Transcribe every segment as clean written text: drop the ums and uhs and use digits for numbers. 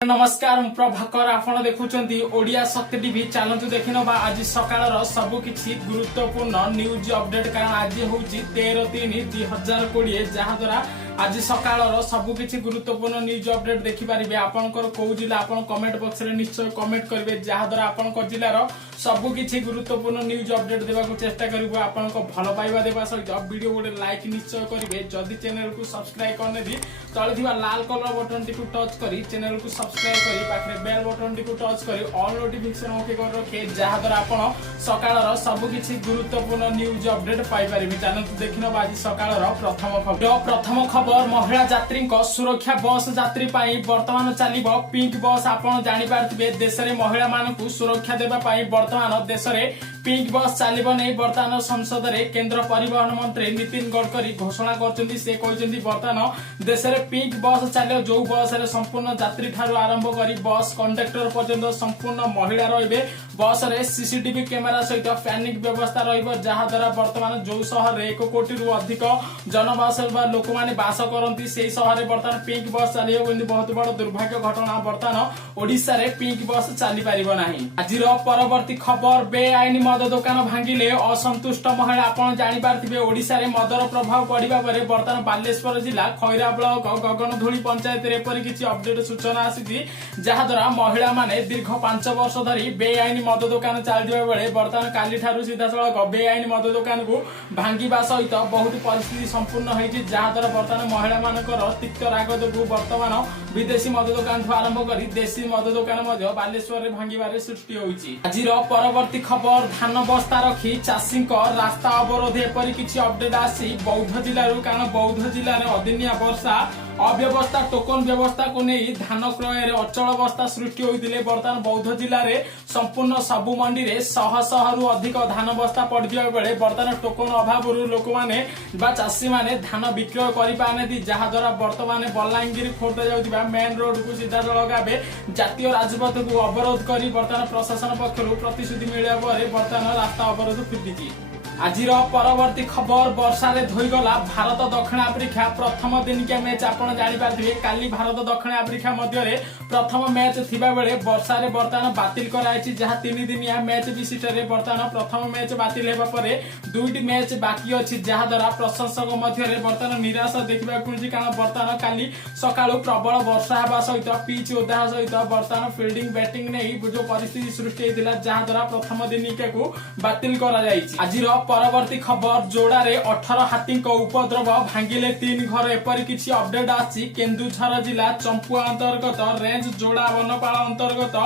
नमस्कार मु प्रभाकर आपण देखुचंती ओडिया शक्ति टीवी चैनल देखिनबा आज सकाळर सब किछि गुरुत्वपूर्ण न्यूज अपडेट कारण आज होउची 13/3/2020 जहा द्वारा आज सकाळर सब किछि गुरुत्वपूर्ण न्यूज अपडेट देखि परिबे आपनकर को जिल्ला आपण कमेंट बॉक्स रे निश्चय कमेंट करबे जहा द्वारा आपनकर जिल्लार सब किछि गुरुत्वपूर्ण न्यूज अपडेट देबाको चेष्टा करबो आपनको भलो पाइबा देबा सहित वीडियो गोटे लाइक निश्चय करिवे जदि चैनल को सब्सक्राइब करने दी तळे थिबा लाल कलर बटन टी को टच करी चैनल को सब्सक्राइब करी पाखरे बेल बटन टी को टच करी ऑल नोटिफिकेशन ओके कर रखे जहा द्वारा आपण सकाळर सब किछि गुरुत्वपूर्ण न्यूज अपडेट पाइ परिबे चैनल को देखिनो आज सकाळर प्रथम खबर महिला यात्री सुरक्षा बस यात्री पाई वर्तमान चलिबो पिंक बस आपण जानि पारथिबे देश रे महिला मानकु सुरक्षा देबा पाई वर्तमान देश रे पिंक बस चलिबो नै वर्तमान संसद रे केंद्र परिवहन मंत्री नितिन गडकरी घोषणा करचंती से कहचंती वर्तमान देश रे पिंक बस चलियो जो बस रे संपूर्ण यात्री ठारू आरंभ करी बस कंडक्टर पर्यंत संपूर्ण महिला रहिबे बस रे सीसीटीवी कैमरा सहित फैनिक व्यवस्था रहिबो जहा द्वारा वर्तमान जो शहर रे 1 कोटी रु अधिक जनवास लोक माने बास करंती सेही शहर रे वर्तमान पिंक बस चलियो किंतु बहुत बड़ दुर्भाग्य घटना वर्तमान ओडिसा रे पिंक बस चली परिबो नाही आजिर परवर्ती खबर बेआईन मद दुकान भांगिले असंतुष्ट महिला आपण जानि पारथिबे ओडिसा रे मदर प्रभाव पडिबा परे वर्तमान बालेश्वर जिल्ला खैरा ब्लॉक गगनधुली पंचायत रे एपरि किछि अपडेट सूचना आसीछि जहा द्वारा महिला माने दीर्घ 5 वर्ष धरि बेआईन मद दुकान चलदिबा बेले वर्तमान काली ठारू सीधा सळक बेआईन मद दुकान को भांगिबा सहित बहुत परिस्थिति संपूर्ण होईछि जहा द्वारा वर्तमान महिला मानकर तिक्त राग जोगु वर्तमान विदेशी मद दुकान आरंभ करी देशी मद दुकान मध्य बालेश्वर रे भांगिबारे सृष्टि होईछि आजिर परवर्ती खबर धान बस्ता रखी चाषी रास्ता अवरोध एपरि किछि अपडेट आसी बौद्ध जिल्ला कारण बौद्ध जिल्ला रे अदिनिया वर्षा अव्यवस्था टोकन व्यवस्था को नहीं धान क्रय रे अचल अवस्था सृष्टि होइतिले वर्तमान बौद्ध जिल्ला रे संपूर्ण सबु मंडी रे शह रु अधिक धान बस्ता पड़िया बेले वर्तमान टोकन अभाव लोक माने बा चाषी माने धान विक्रय करि पाने दी जहा द्वारा वर्तमान बलांगीर खोर्धा जाउतिबा मेन रोड को सीधा लगाबे जातीय राजपथ को अवरोध करी वर्तमान प्रशासन पक्षरु प्रतिश्रुति मिलिया परे वर्तमान रास्ता अवरोध फिटिछि आजिर परवर्ती खबर वर्षा रे धोई गला भारत दक्षिण आफ्रिका प्रथम दिनिकिया मैच आपण जानि पाथिबे काली भारत दक्षिण आफ्रिका मध्य रे प्रथम मैच थिबा बेले वर्षा रे वर्तमान बातिल कराइछि जहा 3 दिनिया मैच विशिष्ट रे वर्तमान प्रथम मैच बातिल हेबा परे दुईटी मैच बाकी अछि जहा द्वारा प्रशंसक मध्य रे वर्तमान निराशा देखिबा कुछि कारण वर्तमान काली सकाळु प्रबल वर्षा हेबा सहित पिच ओदा सहित वर्तमान फील्डिंग बैटिंग नै जो परिस्थिति सृष्टि हेतिला जहा द्वारा प्रथम दिनिकिया को बातिल करा जाइछि आजिर परवर्ती खबर जोड़ा रे 18 हाथी उपद्रव भांगिले 3 घर एपरि किछि अपडेट आछि केन्दुझर जिला चंपुआ अंतर्गत रेंज जोड़ा वनपाल अंतर्गत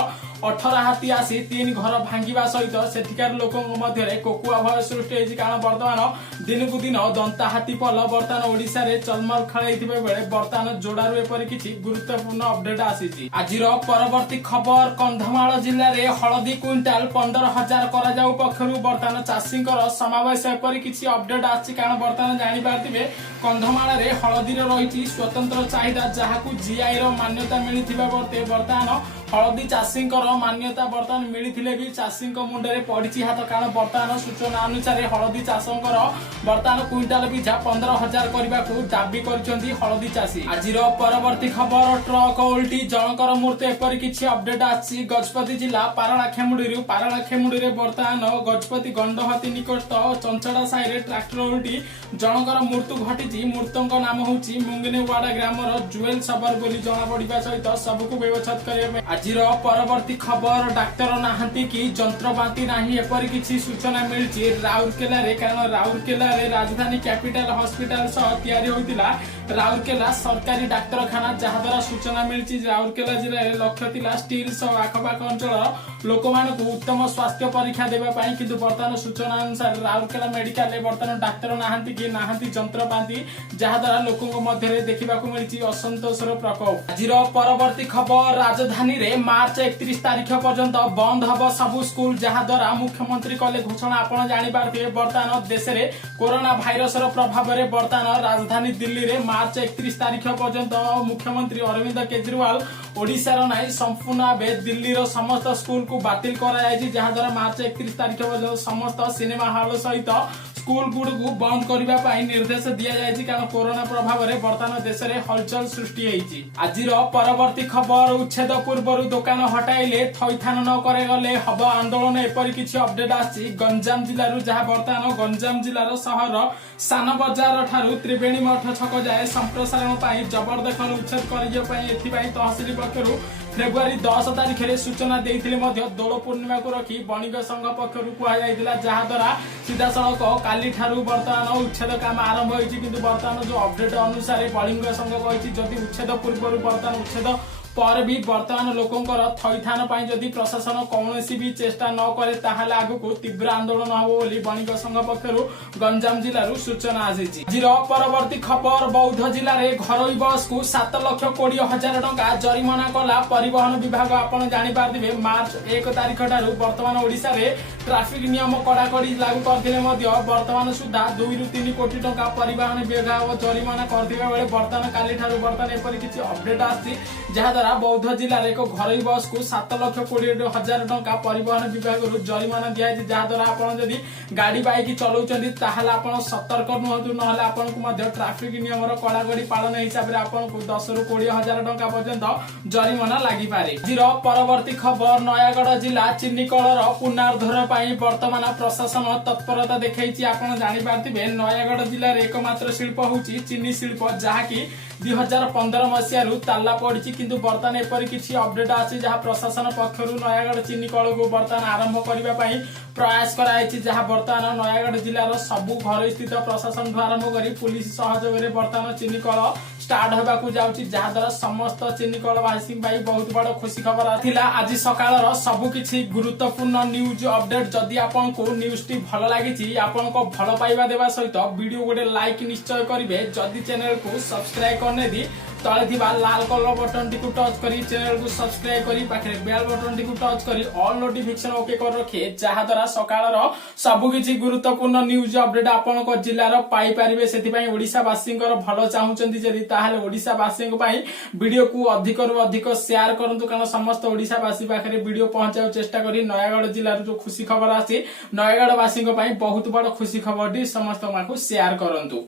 18 हाथी आसी 3 घर भांगिबा सहित सेठिकार लोकଙ୍କ ମଧ୍ୟରେ कोकुआ भय सृष्टि होइछि कारण वर्तमान दिन को दिन दंता हाथी पल वर्तमान ओडिसा रे चलमल खेलाइथिबे बेले वर्तमान जोड़ारु एपरि किछि गुरुत्वपूर्ण अपडेट आसीछि आजिर परवर्ती खबर कंधमाल जिल्ला रे हळदी क्विंटाल 15000 करा जाऊ पक्षरु वर्तमान चाषींकर समावेश एपरि किछि अपडेट आछि कारण वर्तमान जानि पारथिबे कंधमाल रे हळदी रे रहिछि स्वतंत्र चाहिदा जहाकु जीआई रो मान्यता मिलिथिबा बर्ते वर्तमान हळदी चाषींकर मान्यता वर्तमान मिलिथिले भी चाषींक मुंडरे पडिछि हाथ कारण वर्तमान सूचना अनुसार हळदी चाषंकर वर्तमान क्विंटाल पिछा 15000 करबाकू दाबी करछंती हळदी चाषी आजिर परवर्ती खबर ट्रक उल्टी जनकर मृत्यु एपरि किछि अपडेट आछि गजपति जिला पाराला खेमुडी रे वर्तमान गजपति गंडहती निकट चंचड़ा साई रे ट्रैक्टर उल्टी जनकर मृत्यु घटिछि मृतक नाम होछि मुंगनेवाड़ा ग्रामर जुएल सबर बोली जणा पडिबा सहित सबको व्यवस्थित करबे आजिर परवर्ती खबर डाक्टर नाहंती की जंत्रपाती नाही एपरि किछि सूचना मिलछि राउरकेला रे कारण राउरकेला रे राजधानी कैपिटल हॉस्पिटल सह तयारी होइतिला राउरकेला सरकारी डाक्तरखाना जहा द्वारा सूचना मिलछि राउरकेला जिल्ला रे लक्ष्य थिला स्टील सह आखपाख अंचल लोकमानकु उत्तम स्वास्थ्य परीक्षा देबा पई किंतु वर्तमान सूचना अनुसार राउरकेला मेडिकल रे वर्तमान डाक्टर नाहंती जंत्रपाती जहा द्वारा लोकଙ୍କ ମଧ୍ୟରେ ଦେଖିବାକୁ मिलछि असंतोषर प्रकोप आजिर परवर्ती खबर राजधानी रे मार्च 31 तारिख पर्यंत बंद हब सबु स्कूल जहा द्वारा मुख्यमंत्री कले घोषणा आपण जानि पारथिबे वर्तमान देश रे कोरोना भाइरस रो प्रभाव रे वर्तमान राजधानी दिल्ली रे मार्च 31 तारिख पर्यंत मुख्यमंत्री अरविंद केजरीवाल ओडिसा रो नाही संपूर्ण भाबे दिल्ली रो समस्त स्कूल को बातिल करा जायछि जहा द्वारा मार्च 31 तारिख पर्यंत समस्त सिनेमा हॉल सहित स्कूल गुड़ को बंद करने निर्देश दि जाएगी कारण कोरोना प्रभाव में बर्तमान देश में हलचल सृष्टि होती। आज परवर्ती खबर उच्छेद पूर्व दुकान हटाइले थैथान न करे हब आंदोलन एपरी किसी अपडेट आसी गंजाम जिलूर जहां बर्तमान गंजाम जिलार सहर सान बजार ठारू त्रिवेणी मठ छक जाए संप्रसारण जबरदखल उच्छेद करने तहसिल पक्षर फेब्रुआरी 10 तारिख में सूचना देते दोल पूर्णिमा को रखी बणिक संघ पक्षर कहुला जहाद्वारा सीधा सड़क काली ठारू बर्तमान उच्छेद काम आरंभ होती किंतु बर्तमान जो अपडेट अनुसार बणिक संघ कही जदि उच्छेद पूर्व बर्तमान उच्छेद पर भी बर्तमान लोकंकर थैथान जदि प्रशासन कौन भी चेष्टा न करे ताहले आगु तीव्र आंदोलन हम बोली बणिक संघ पक्षर गंजाम जिलूर सूचना आसी। परवर्ती खबर बौद्ध जिले में घरोई बस को 7,20,000 टंका जरिमाना कला परिवहन विभाग। आपड़ जापारे मार्च 1 तारिख ठारू बर्तमान ओडिशा रे ट्राफिक नियम कड़ाकड़ी लागू करते बर्तमान सुधा 2 ରୁ 3 कोटी टंका परिवहन विभाग जरिमाना करथिबा बेले बर्तमान काली ठारू बर्तमान एपरी किछि अपडेट आसी जहाद्वारा बौद्ध जिले एक घरोई बस को 7,20,000 टंका परिवहन विभाग जरिमाना दिखाई जहाद्वारा आप गाड़ी बाइक चलाऊँ सतर्क नुहतु ना ट्राफिक नियम कड़ाकड़ी पालन हिसाब से आपको 10 ରୁ 20,000 टंका पर्यंत जरिमाना लगी पारे। परवर्ती खबर नयागढ़ जिला चीनी कलर पुनर्द्धार वर्तमान प्रशासन तत्परता देखी। आप जापारे नयागढ़ जिले में एकमात्र शिल्प होची चीनी शिल्प जहाँकि 2015 मसीह ताला पड़ी किंतु बर्तमान एपरी किसी अपडेट आसी जहाँ प्रशासन पक्षर नयागढ़ चीनी कल को बर्तमान आरंभ करने प्रयास कराई जहाँ बर्तमान नयागढ़ जिलार सबू घर स्थित प्रशासन आरंभ कर पुलिस सहयोग में बर्तमान चीनी कल स्टार्ट होगा जाऊँगी जहाद्वारा समस्त चीनी कलवासी बहुत बड़ खुशी खबर आथिला। आज सकाळ सबुकिछि गुरुत्वपूर्ण न्यूज अपडेट जदि आपको न्यूज टी भल लगी आपको भल पाइबा देवा सहित वीडियो गोटे लाइक निश्चय करेंगे। जदि चैनल को सब्सक्राइब करने दी तले थिबा लाल कलर बटन टी टच करी चैनल को सब्सक्राइब करी पाखे बेल बटन टी टच करी ऑल नोटिफिकेशन ओके कर रखे जहाद्वारा सकाळ सबुकिछि गुरुत्वपूर्ण न्यूज अपडेट आपनको जिल्लार पाई पारिबे। सेथिपई ओडिशावासी भल चाहूचंती जदि ताहाले ओडिशावासी वीडियो को अधिक रु अधिक शेयर करंतु कारण समस्त ओडिशावासी पाखे वीडियो पहुंचाऊ चेष्टा करी नयागढ़ जिल्लार जो खुशी खबर आसी नयागढ़वासी बहुत बड़ खुशी खबर टी समस्त शेयर करंतु।